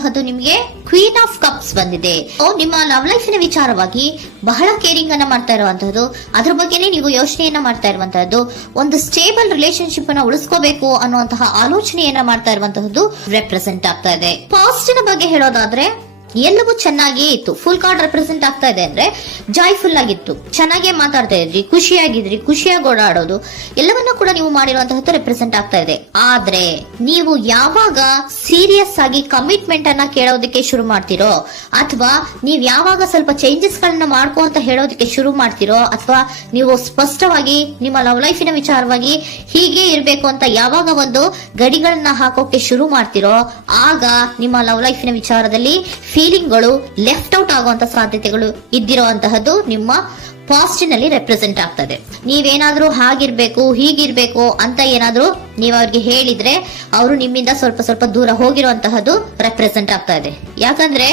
ಬಂದಿರುವಂತಹದ್ದು ನಿಮಗೆ queen of cups ಬಂದಿದೆ. ನಿಮ್ಮ ಲವ್ ಲೈಫಿನ ವಿಚಾರವಾಗಿ ಬಹಳ ಕೇರಿಂಗ್ ಅನ್ನ ಮಾಡ್ತಾ ಇರುವಂತಹದ್ದು, ಅದ್ರ ಬಗ್ಗೆನೇ ನೀವು ಯೋಚನೆಯನ್ನ ಮಾಡ್ತಾ ಇರುವಂತಹದ್ದು, ಒಂದು ಸ್ಟೇಬಲ್ ರಿಲೇಶನ್ಶಿಪ್ ಅನ್ನ ಉಳಿಸ್ಕೋಬೇಕು ಅನ್ನುವಂತಹ ಆಲೋಚನೆಯನ್ನ ಮಾಡ್ತಾ ಇರುವಂತಹದ್ದು ರೆಪ್ರೆಸೆಂಟ್ ಆಗ್ತಾ ಇದೆ. ಪಾಸ್ಟಿನ ಬಗ್ಗೆ ಹೇಳೋದಾದ್ರೆ ಎಲ್ಲವೂ ಚೆನ್ನಾಗಿಯೇ ಇತ್ತು. ಫುಲ್ ಕಾರ್ಡ್ ರೆಪ್ರೆಸೆಂಟ್ ಆಗ್ತಾ ಇದೆ ಅಂದ್ರೆ ಜಾಯ್ಫುಲ್ ಆಗಿತ್ತು, ಚೆನ್ನಾಗೇ ಮಾತಾಡ್ತಾ ಇದ್ರಿ, ಖುಷಿಯಾಗಿದ್ರಿ, ಖುಷಿಯಾಗಿ ಓಡಾಡೋದು ಎಲ್ಲವನ್ನೂ ಕೂಡ ನೀವು ಮಾಡಿರುವಂತಹದ್ದು ರೆಪ್ರೆಸೆಂಟ್ ಆಗ್ತಾ ಇದೆ. ಆದ್ರೆ ನೀವು ಯಾವಾಗ ಸೀರಿಯಸ್ ಆಗಿ ಕಮಿಟ್ಮೆಂಟ್ ಅನ್ನ ಕೇಳೋದಕ್ಕೆ ಶುರು ಮಾಡ್ತಿರೋ, ಅಥವಾ ನೀವ್ ಯಾವಾಗ ಸ್ವಲ್ಪ ಚೇಂಜಸ್ ಗಳನ್ನ ಮಾಡ್ಕೋ ಅಂತ ಹೇಳೋದಕ್ಕೆ ಶುರು ಮಾಡ್ತಿರೋ, ಅಥವಾ ನೀವು ಸ್ಪಷ್ಟವಾಗಿ ನಿಮ್ಮ ಲವ್ ಲೈಫಿನ ವಿಚಾರವಾಗಿ ಹೀಗೆ ಇರ್ಬೇಕು ಅಂತ ಯಾವಾಗ ಒಂದು ಗಡಿಗಳನ್ನ ಹಾಕೋಕೆ ಶುರು ಮಾಡ್ತಿರೋ, ಆಗ ನಿಮ್ಮ ಲವ್ ಲೈಫಿನ ವಿಚಾರದಲ್ಲಿ ಫೀಲಿಂಗ್ಗಳು ಲೆಫ್ಟ್ ಔಟ್ ಆಗುವಂತ ಸಾಧ್ಯತೆಗಳು ಇದ್ದಿರುವಂತಹದ್ದು ನಿಮ್ಮ ಪಾಸ್ಟಿನಲ್ಲಿ ರೆಪ್ರೆಸೆಂಟ್ ಆಗ್ತದೆ. ನೀವೇನಾದ್ರೂ ಹಾಗಿರ್ಬೇಕು ಹೀಗಿರ್ಬೇಕು ಅಂತ ಏನಾದ್ರೂ ನೀವು ಅವ್ರಿಗೆ ಹೇಳಿದ್ರೆ ಅವರು ನಿಮ್ಮಿಂದ ಸ್ವಲ್ಪ ಸ್ವಲ್ಪ ದೂರ ಹೋಗಿರುವಂತಹದ್ದು ರೆಪ್ರೆಸೆಂಟ್ ಆಗ್ತಾ ಇದೆ. ಯಾಕಂದ್ರೆ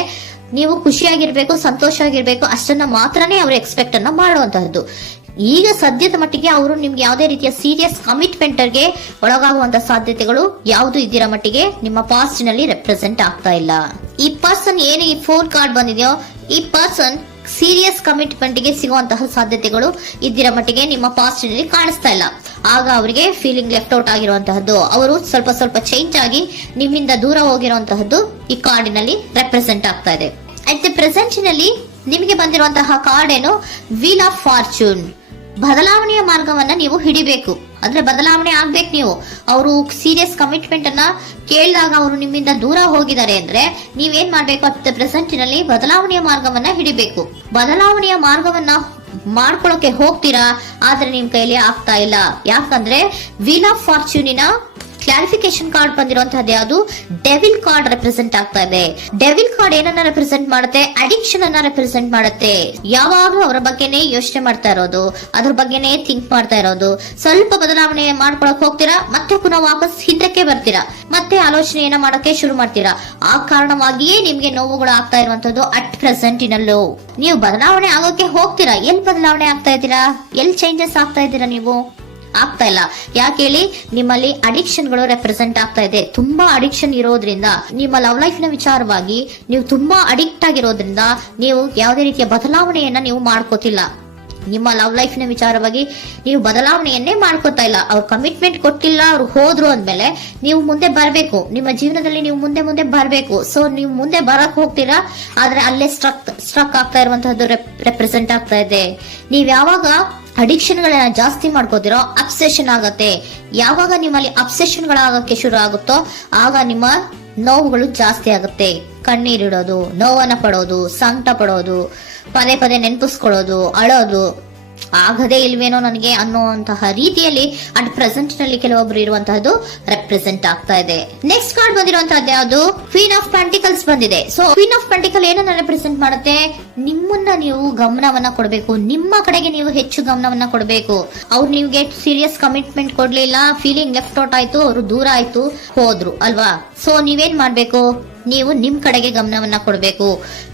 ನೀವು ಖುಷಿಯಾಗಿರ್ಬೇಕು, ಸಂತೋಷ ಆಗಿರ್ಬೇಕು ಅಷ್ಟನ್ನ ಮಾತ್ರನೇ ಅವರು ಎಕ್ಸ್ಪೆಕ್ಟ್ ಅನ್ನ ಮಾಡುವಂತಹದ್ದು. ಈಗ ಸದ್ಯದ ಮಟ್ಟಿಗೆ ಅವರು ನಿಮ್ಗೆ ಯಾವುದೇ ರೀತಿಯ ಸೀರಿಯಸ್ ಕಮಿಟ್ಮೆಂಟ್ ಗೆ ಒಳಗಾಗುವಂತ ಸಾಧ್ಯತೆಗಳು ಯಾವುದು ಇದ್ದಿರೋ ಮಟ್ಟಿಗೆ ನಿಮ್ಮ ಪಾಸ್ಟ್ ನಲ್ಲಿ ರೆಪ್ರೆಸೆಂಟ್ ಆಗ್ತಾ ಇಲ್ಲ. ಈ ಪರ್ಸನ್ ಏನು ಈ 4 ಕಾರ್ಡ್ ಬಂದಿದೆಯೋ, ಈ ಪರ್ಸನ್ ಸೀರಿಯಸ್ ಕಮಿಟ್ಮೆಂಟ್ ಗೆ ಸಿಗುವಂತಹ ಸಾಧ್ಯತೆಗಳು ಇದ್ದಿರೋ ಮಟ್ಟಿಗೆ ನಿಮ್ಮ ಪಾಸ್ಟ್ ನಲ್ಲಿ ಕಾಣಿಸ್ತಾ ಇಲ್ಲ. ಆಗ ಅವರಿಗೆ ಫೀಲಿಂಗ್ ಲೆಫ್ಟ್ ಔಟ್ ಆಗಿರುವಂತಹದ್ದು, ಅವರು ಸ್ವಲ್ಪ ಸ್ವಲ್ಪ ಚೇಂಜ್ ಆಗಿ ನಿಮ್ಮಿಂದ ದೂರ ಹೋಗಿರುವಂತಹದ್ದು ಈ ಕಾರ್ಡಿನಲ್ಲಿ ರೆಪ್ರೆಸೆಂಟ್ ಆಗ್ತಾ ಇದೆ. ಅಟ್ ದ ಪ್ರೆಸೆಂಟ್ ನಲ್ಲಿ ನಿಮಗೆ ಬಂದಿರುವಂತಹ ಕಾರ್ಡ್ ಏನು, ವೀಲ್ ಆಫ್ ಫಾರ್ಚೂನ್. ಬದಲಾವಣೆಯ ಮಾರ್ಗವನ್ನ ನೀವು ಹಿಡಿಬೇಕು, ಅಂದ್ರೆ ಬದಲಾವಣೆ ಆಗ್ಬೇಕು. ನೀವು ಅವರು ಸೀರಿಯಸ್ ಕಮಿಟ್ಮೆಂಟ್ ಅನ್ನ ಕೇಳಿದಾಗ ಅವರು ನಿಮ್ಮಿಂದ ದೂರ ಹೋಗಿದ್ದಾರೆ ಅಂದ್ರೆ ನೀವೇನ್ ಮಾಡ್ಬೇಕು, ಅಟ್ ಪ್ರೆಸೆಂಟ್ ನಲ್ಲಿ ಬದಲಾವಣೆಯ ಮಾರ್ಗವನ್ನ ಹಿಡಿಬೇಕು. ಬದಲಾವಣೆಯ ಮಾರ್ಗವನ್ನ ಮಾಡ್ಕೊಳ್ಳೋಕೆ ಹೋಗ್ತೀರಾ, ಆದ್ರೆ ನಿಮ್ ಕೈಲಿ ಆಗ್ತಾ ಇಲ್ಲ. ಯಾಕಂದ್ರೆ ವೀಲ್ ಆಫ್ ಫಾರ್ಚೂನಿನ ಕ್ಲಾರಿಫಿಕೇಶನ್ ಕಾರ್ಡ್ ಬಂದಿರುವಂತಹದ್ದು ಯಾವುದು, ಡೆವಿಲ್ ಕಾರ್ಡ್ ರೆಪ್ರೆಸೆಂಟ್ ಆಗ್ತಾ ಇದೆ. ಡೆವಿಲ್ ಕಾರ್ಡ್ ಏನನ್ನ ರೆಪ್ರೆಸೆಂಟ್ ಮಾಡುತ್ತೆ, ಅಡಿಕ್ಷನ್ ಅನ್ನ ರೆಪ್ರೆಸೆಂಟ್ ಮಾಡುತ್ತೆ. ಯಾವಾಗ್ಲೂ ಅವರ ಬಗ್ಗೆನೇ ಯೋಚನೆ ಮಾಡ್ತಾ ಇರೋದು, ಅದ್ರ ಬಗ್ಗೆನೇ ಥಿಂಕ್ ಮಾಡ್ತಾ ಇರೋದು. ಸ್ವಲ್ಪ ಬದಲಾವಣೆ ಮಾಡ್ಕೊಳಕ್ ಹೋಗ್ತೀರಾ, ಮತ್ತೆ ಪುನಃ ವಾಪಸ್ ಹಿಂದಕ್ಕೆ ಬರ್ತೀರಾ, ಮತ್ತೆ ಆಲೋಚನೆಯನ್ನ ಮಾಡೋಕೆ ಶುರು ಮಾಡ್ತೀರಾ. ಆ ಕಾರಣವಾಗಿಯೇ ನಿಮ್ಗೆ ನೋವುಗಳು ಆಗ್ತಾ ಇರುವಂತದ್ದು ಅಟ್ ಪ್ರೆಸೆಂಟ್ ನಲ್ಲೂ. ನೀವು ಬದಲಾವಣೆ ಆಗೋಕೆ ಹೋಗ್ತೀರಾ, ಎಲ್ಲಿ ಬದಲಾವಣೆ ಆಗ್ತಾ ಇದ್ದೀರಾ, ಎಲ್ಲಿ ಚೇಂಜಸ್ ಆಗ್ತಾ ಇದ್ದೀರಾ, ನೀವು ಆಗ್ತಾ ಇಲ್ಲ. ಯಾಕೆ ಹೇಳಿ, ನಿಮ್ಮಲ್ಲಿ ಅಡಿಕ್ಷನ್ ಗಳು ರೆಪ್ರೆಸೆಂಟ್ ಆಗ್ತಾ ಇದೆ. ತುಂಬಾ ಅಡಿಕ್ಷನ್ ಇರೋದ್ರಿಂದ, ನಿಮ್ಮ ಲವ್ ಲೈಫ್ ನ ವಿಚಾರವಾಗಿ ನೀವು ತುಂಬಾ ಅಡಿಕ್ಟ್ ಆಗಿರೋದ್ರಿಂದ ನೀವು ಯಾವುದೇ ರೀತಿಯ ಬದಲಾವಣೆಯನ್ನ ನೀವು ಮಾಡ್ಕೋತಿಲ್ಲ. ನಿಮ್ಮ ಲವ್ ಲೈಫ್ ನ ವಿಚಾರವಾಗಿ ನೀವು ಬದಲಾವಣೆಯನ್ನೇ ಮಾಡ್ಕೋತಾ ಇಲ್ಲ. ಅವ್ರು ಕಮಿಟ್ಮೆಂಟ್ ಕೊಟ್ಟಿಲ್ಲ, ಅವ್ರು ಹೋದ್ರು ಅಂದ್ಮೇಲೆ ನೀವು ಮುಂದೆ ಬರ್ಬೇಕು, ನಿಮ್ಮ ಜೀವನದಲ್ಲಿ ನೀವು ಮುಂದೆ ಮುಂದೆ ಬರ್ಬೇಕು. ಸೊ ನೀವು ಮುಂದೆ ಬರಕ್ ಹೋಗ್ತೀರಾ, ಆದ್ರೆ ಅಲ್ಲೇ ಸ್ಟ್ರಕ್ ಆಗ್ತಾ ಇರುವಂತಹದ್ದು ರೆಪ್ರೆಸೆಂಟ್ ಆಗ್ತಾ ಇದೆ. ನೀವ್ ಯಾವಾಗ ಅಡಿಕ್ಷನ್ ಗಳನ್ನ ಜಾಸ್ತಿ ಮಾಡ್ಕೋತಿರೋ, ಅಬ್ಸೆಷನ್ ಆಗತ್ತೆ. ಯಾವಾಗ ನಿಮ್ಮಲ್ಲಿ ಅಬ್ಸೆಷನ್ ಗಳಾಗಕ್ಕೆ ಶುರು ಆಗುತ್ತೋ ಆಗ ನಿಮ್ಮ ನೋವುಗಳು ಜಾಸ್ತಿ ಆಗುತ್ತೆ. ಕಣ್ಣೀರಿಡೋದು, ನೋವನ್ನ ಪಡೋದು, ಸಂಕಟ ಪಡೋದು, ಪದೇ ಪದೇ ನೆನಪಿಸ್ಕೊಳ್ಳೋದು, ಅಳೋದು, ಆಗದೇ ಇಲ್ವೇನೋ ನನಗೆ ಅನ್ನುವಂತಹ ರೀತಿಯಲ್ಲಿ ಅಟ್ ಪ್ರೆಸೆಂಟ್ ನಲ್ಲಿ ಕೆಲವೊಬ್ರು ಇರುವಂತಹದ್ದು ರೆಪ್ರೆಸೆಂಟ್ ಆಗ್ತಾ ಇದೆ. ನೆಕ್ಸ್ಟ್ ಕಾರ್ಡ್ ಬಂದಿರುವಂತಹದ್ದು ಯಾವುದು, ಕ್ವೀನ್ ಆಫ್ ಪೆಂಟಿಕಲ್ಸ್ ಬಂದಿದೆ. ಸೊ ಕ್ವೀನ್ ಆಫ್ ಪೆಂಟಿಕಲ್ ಏನನ್ನ ರೆಪ್ರೆಸೆಂಟ್ ಮಾಡುತ್ತೆ, ನಿಮ್ಮನ್ನ ನೀವು ಗಮನವನ್ನ ಕೊಡಬೇಕು, ನಿಮ್ಮ ಕಡೆಗೆ ನೀವು ಹೆಚ್ಚು ಗಮನವನ್ನ ಕೊಡಬೇಕು. ಅವ್ರು ನಿಮ್ಗೆ ಸೀರಿಯಸ್ ಕಮಿಟ್ಮೆಂಟ್ ಕೊಡ್ಲಿಲ್ಲ, ಫೀಲಿಂಗ್ ಲೆಫ್ಟ್ ಔಟ್ ಆಯ್ತು, ಅವರು ದೂರ ಆಯ್ತು, ಹೋದ್ರು ಅಲ್ವಾ. ಸೊ ನೀವೇನ್ ಮಾಡ್ಬೇಕು, ನೀವು ನಿಮ್ ಕಡೆಗೆ ಗಮನವನ್ನ ಕೊಡಬೇಕು.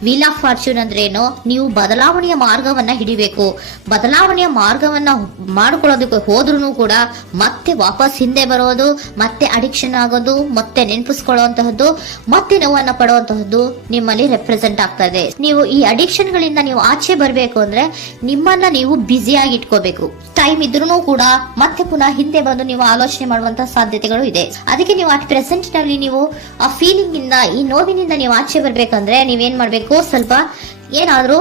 ವೀಲ್ ಆಫ್ ಫಾರ್ಚೂನ್ ಅಂದ್ರೆ ಏನು, ನೀವು ಬದಲಾವಣೆಯ ಮಾರ್ಗವನ್ನ ಹಿಡಿಬೇಕು. ಬದಲಾವಣೆಯ ಮಾರ್ಗವನ್ನ ಮಾಡ್ಕೊಳ್ಳೋದಕ್ಕೆ ಹೋದ್ರೂ ಕೂಡ ಮತ್ತೆ ವಾಪಸ್ ಹಿಂದೆ ಬರೋದು, ಮತ್ತೆ ಅಡಿಕ್ಷನ್ ಆಗೋದು, ಮತ್ತೆ ನೆನಪಿಸ್ಕೊಳ್ಳುವಂತಹದ್ದು, ಮತ್ತೆ ನೋವನ್ನ ಪಡುವಂತಹದ್ದು ನಿಮ್ಮಲ್ಲಿ ರೆಪ್ರೆಸೆಂಟ್ ಆಗ್ತಾ ಇದೆ. ನೀವು ಈ ಅಡಿಕ್ಷನ್ ಗಳಿಂದ ನೀವು ಆಚೆ ಬರಬೇಕು ಅಂದ್ರೆ ನಿಮ್ಮನ್ನ ನೀವು ಬ್ಯುಸಿಯಾಗಿ ಇಟ್ಕೋಬೇಕು. ಟೈಮ್ ಇದ್ರೂ ಕೂಡ ಮತ್ತೆ ಪುನಃ ಹಿಂದೆ ಬಂದು ನೀವು ಆಲೋಚನೆ ಮಾಡುವಂತಹ ಸಾಧ್ಯತೆಗಳು ಇದೆ. ಅದಕ್ಕೆ ನೀವು ಅಟ್ ಪ್ರೆಸೆಂಟ್ ನಲ್ಲಿ ನೀವು ಆ ಫೀಲಿಂಗ್ ಇಂದ, ಈ ನೋವಿನಿಂದ ನೀವು ಆಚೆ ಬರ್ಬೇಕಂದ್ರೆ ನೀವೇನ್ ಮಾಡ್ಬೇಕು, ಸ್ವಲ್ಪ ಏನಾದ್ರೂ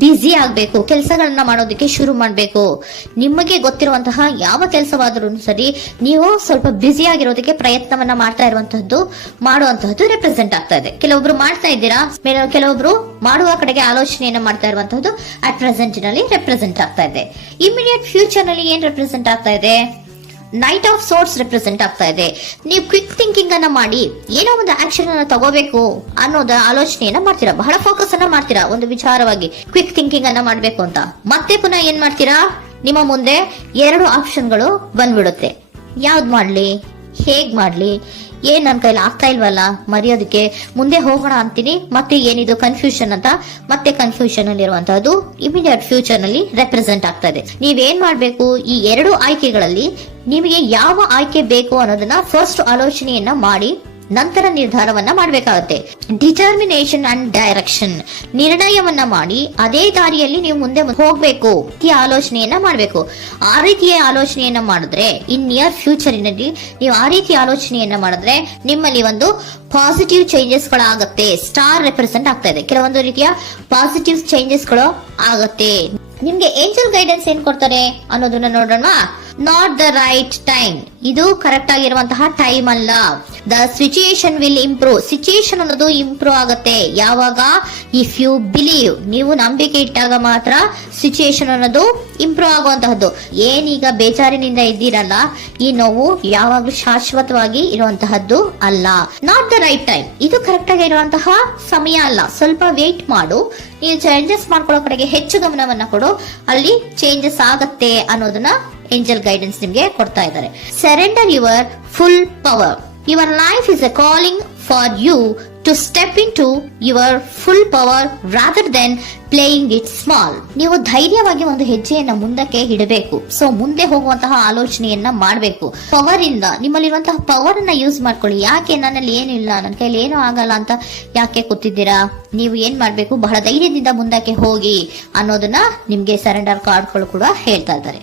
ಬ್ಯುಸಿ ಆಗ್ಬೇಕು, ಕೆಲಸಗಳನ್ನ ಮಾಡೋದಕ್ಕೆ ಶುರು ಮಾಡ್ಬೇಕು. ನಿಮಗೆ ಗೊತ್ತಿರುವಂತಹ ಯಾವ ಕೆಲಸವಾದ್ರೂ ಸರಿ, ನೀವು ಸ್ವಲ್ಪ ಬ್ಯುಸಿ ಆಗಿರೋದಕ್ಕೆ ಪ್ರಯತ್ನವನ್ನ ಮಾಡ್ತಾ ಇರುವಂತಹದ್ದು, ಮಾಡುವಂತಹದ್ದು ರೆಪ್ರೆಸೆಂಟ್ ಆಗ್ತಾ ಇದೆ. ಕೆಲವೊಬ್ರು ಮಾಡ್ತಾ ಇದ್ದೀರಾ, ಕೆಲವೊಬ್ರು ಮಾಡುವ ಕಡೆಗೆ ಆಲೋಚನೆಯನ್ನ ಮಾಡ್ತಾ ಇರುವಂತಹದ್ದು ಅಟ್ ಪ್ರೆಸೆಂಟ್ ನಲ್ಲಿ ರೆಪ್ರೆಸೆಂಟ್ ಆಗ್ತಾ ಇದೆ. ಇಮಿಡಿಯೇಟ್ ಫ್ಯೂಚರ್ ನಲ್ಲಿ ಏನ್ ರೆಪ್ರೆಸೆಂಟ್ ಆಗ್ತಾ ಇದೆ, ನೈಟ್ ಆಫ್ ಸೋರ್ಟ್ಸ್ ರೆಪ್ರೆಸೆಂಟ್ ಆಗ್ತಾ ಇದೆ. ನೀವು ಕ್ವಿಕ್ ಥಿಂಕಿಂಗ್ ಅನ್ನ ಮಾಡಿ ಏನೋ ಒಂದು ಆಕ್ಷನ್ ಅನ್ನ ತಗೋಬೇಕು ಅನ್ನೋದ ಆಲೋಚನೆಯನ್ನ ಮಾಡ್ತೀರಾ, ಬಹಳ ಫೋಕಸ್ ಅನ್ನ ಮಾಡ್ತೀರಾ ಒಂದು ವಿಚಾರವಾಗಿ, ಕ್ವಿಕ್ ಥಿಂಕಿಂಗ್ ಅನ್ನ ಮಾಡ್ಬೇಕು ಅಂತ. ಮತ್ತೆ ಪುನಃ ಏನ್ ಮಾಡ್ತೀರಾ, ನಿಮ್ಮ ಮುಂದೆ 2 ಆಪ್ಷನ್ಗಳು ಬಂದ್ಬಿಡುತ್ತೆ. ಯಾವ್ದು ಮಾಡ್ಲಿ, ಹೇಗ್ ಮಾಡ್ಲಿ, ಏನ್ ನನ್ ಕೈಲಿ ಆಗ್ತಾ ಇಲ್ವಲ್ಲ ಮರೆಯೋದಕ್ಕೆ, ಮುಂದೆ ಹೋಗೋಣ ಅಂತೀನಿ, ಮತ್ತೆ ಏನಿದು ಕನ್ಫ್ಯೂಷನ್ ಅಂತ, ಮತ್ತೆ ಕನ್ಫ್ಯೂಷನ್ ಅಲ್ಲಿ ಇರುವಂತಹದ್ದು ಇಮಿಡಿಯೇಟ್ ಫ್ಯೂಚರ್ ನಲ್ಲಿ ರೆಪ್ರೆಸೆಂಟ್ ಆಗ್ತಾ ಇದೆ. ನೀವೇನ್ ಮಾಡ್ಬೇಕು, ಈ 2 ಆಯ್ಕೆಗಳಲ್ಲಿ ನಿಮಗೆ ಯಾವ ಆಯ್ಕೆ ಬೇಕು ಅನ್ನೋದನ್ನ ಫಸ್ಟ್ ಆಲೋಚನೆಯನ್ನ ಮಾಡಿ ನಂತರ ನಿರ್ಧಾರವನ್ನ ಮಾಡಬೇಕಾಗುತ್ತೆ. ಡಿಟರ್ಮಿನೇಷನ್ ಅಂಡ್ ಡೈರೆಕ್ಷನ್, ನಿರ್ಣಯವನ್ನ ಮಾಡಿ ಅದೇ ದಾರಿಯಲ್ಲಿ ನೀವು ಮುಂದೆ ಹೋಗ್ಬೇಕು. ಈ ಆಲೋಚನೆಯನ್ನ ಮಾಡಬೇಕು. ಆ ರೀತಿಯ ಆಲೋಚನೆಯನ್ನ ಮಾಡಿದ್ರೆ ಇನ್ ನಿಯರ್ ಫ್ಯೂಚರಿನಲ್ಲಿ ನೀವು ಆ ರೀತಿ ಆಲೋಚನೆಯನ್ನ ಮಾಡಿದ್ರೆ ನಿಮ್ಮಲ್ಲಿ ಒಂದು ಪಾಸಿಟಿವ್ ಚೇಂಜಸ್ ಗಳಾಗತ್ತೆ. ಸ್ಟಾರ್ ರೆಪ್ರೆಸೆಂಟ್ ಆಗ್ತಾ ಇದೆ, ಕೆಲವೊಂದು ರೀತಿಯ ಪಾಸಿಟಿವ್ ಚೇಂಜಸ್ ಗಳು ಆಗತ್ತೆ. ನಿಮ್ಗೆ ಏಂಜಲ್ ಗೈಡೆನ್ಸ್ ಏನ್ ಕೊಡ್ತಾರೆ ಅನ್ನೋದನ್ನ ನೋಡೋಣ. ನಾಟ್ ದ ರೈಟ್ ಟೈಮ್, ಇದು ಕರೆಕ್ಟ್ ಆಗಿರುವಂತಹ ಟೈಮ್ ಅಲ್ಲ. The situation will improve, situation ಅನ್ನೋದು ಇಂಪ್ರೂವ್ ಆಗುತ್ತೆ ಯಾವಾಗ, ಇಫ್ ಯು ಬಿಲೀವ್, ನೀವು ನಂಬಿಕೆ ಇಟ್ಟಾಗ ಮಾತ್ರ ಸಿಚುಯೇಷನ್ ಅನ್ನೋದು ಇಂಪ್ರೂವ್ ಆಗುವಂತಹದ್ದು. ಏನೀಗ ಬೇಜಾರಿನಿಂದ ಇದ್ದೀರಲ್ಲ, ಈ ನೋವು ಯಾವಾಗ್ಲೂ ಶಾಶ್ವತವಾಗಿ ಇರುವಂತಹದ್ದು ಅಲ್ಲ. ನಾಟ್ ದ ರೈಟ್ ಟೈಮ್, ಇದು ಕರೆಕ್ಟ್ ಆಗಿರುವಂತಹ ಸಮಯ ಅಲ್ಲ. ಸ್ವಲ್ಪ ವೇಟ್ ಮಾಡು, ನೀವು ಚೇಂಜಸ್ ಮಾಡ್ಕೊಳ್ಳೋ ಕಡೆಗೆ ಹೆಚ್ಚು ಗಮನವನ್ನ ಕೊಡು, ಅಲ್ಲಿ ಚೇಂಜಸ್ ಆಗತ್ತೆ ಅನ್ನೋದನ್ನ ಏಂಜಲ್ ಗೈಡೆನ್ಸ್ ನಿಮ್ಗೆ ಕೊಡ್ತಾ ಇದ್ದಾರೆ. Surrender your full power. Your life is a calling for you to step into your full power rather than playing it small. ನೀವು ಧೈರ್ಯವಾಗಿ ಒಂದು ಹೆಜ್ಜೆಯನ್ನ ಮುಂದಕ್ಕೆ ಇಡಬೇಕು. ಸೊ ಮುಂದೆ ಹೋಗುವಂತಹ ಆಲೋಚನೆಯನ್ನ ಮಾಡಬೇಕು. ಪವರ್ ಇಂದ, ನಿಮ್ಮಲ್ಲಿರುವಂತಹ ಪವರ್ ಅನ್ನ ಯೂಸ್ ಮಾಡ್ಕೊಳ್ಳಿ. ಯಾಕೆ ನನ್ನಲ್ಲಿ ಏನಿಲ್ಲ, ನನ್ನ ಕೈಲಿ ಏನೂ ಆಗಲ್ಲ ಅಂತ ಯಾಕೆ ಕೂತಿದ್ದೀರಾ? ನೀವು ಏನ್ ಮಾಡ್ಬೇಕು, ಬಹಳ ಧೈರ್ಯದಿಂದ ಮುಂದಕ್ಕೆ ಹೋಗಿ ಅನ್ನೋದನ್ನ ನಿಮ್ಗೆ ಸರೆಂಡರ್ ಕಾರ್ಡ್ಗಳು ಕೂಡ ಹೇಳ್ತಾ ಇದ್ದಾರೆ.